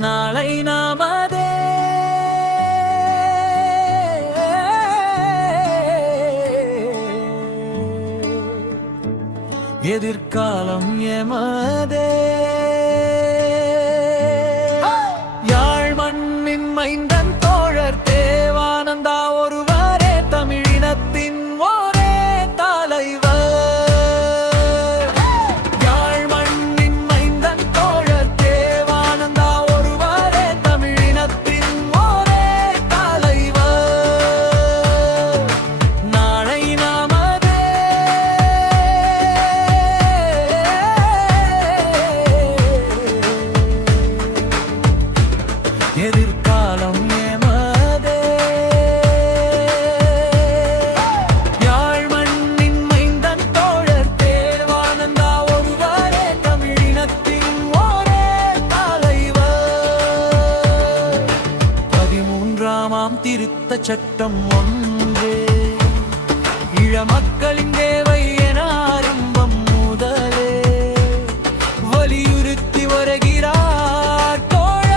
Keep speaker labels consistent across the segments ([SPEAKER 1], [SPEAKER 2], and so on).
[SPEAKER 1] நாளை நாமதே எதிர்காலம் எமதே யாழ் மண்ணின் மைந்தன் தோழர் தேவானந்தா திருத்த சட்டம் ஒன்று. இள மக்களின் தேவை என ஆரம்பம் முதலே. வலியுறுத்தி வருகிறார் தோழ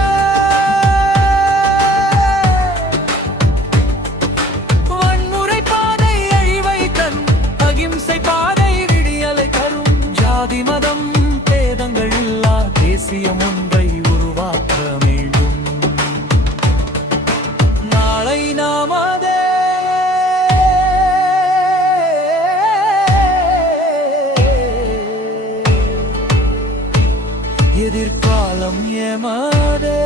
[SPEAKER 1] வன்முறை பாதை அழிவை தன் அகிம்சை பாதை விடியலை தரும். ஜாதி மதம் பேதங்கள் இல்லா தேசியம் எதிர்காலம் எமதே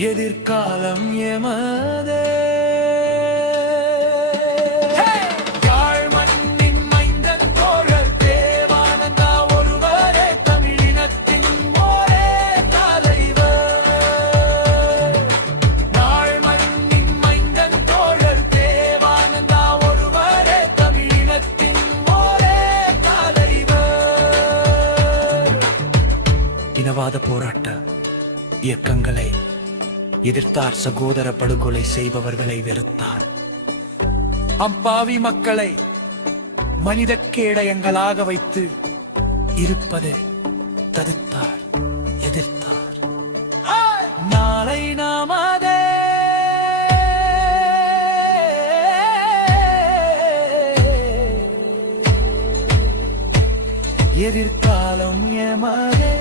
[SPEAKER 1] எதிர்காலம் எமதே. இனவாத போராட்ட இயக்கங்களை எதிர்த்தார் சகோதர படுகொலை செய்பவர்களை வெறுத்தார். அம்பாவி மக்களை மனித கேடயங்களாக வைத்து இருப்பதை தடுத்தார் எதிர்த்தார். நாளை நாமதே எதிர்காலம் எமதே.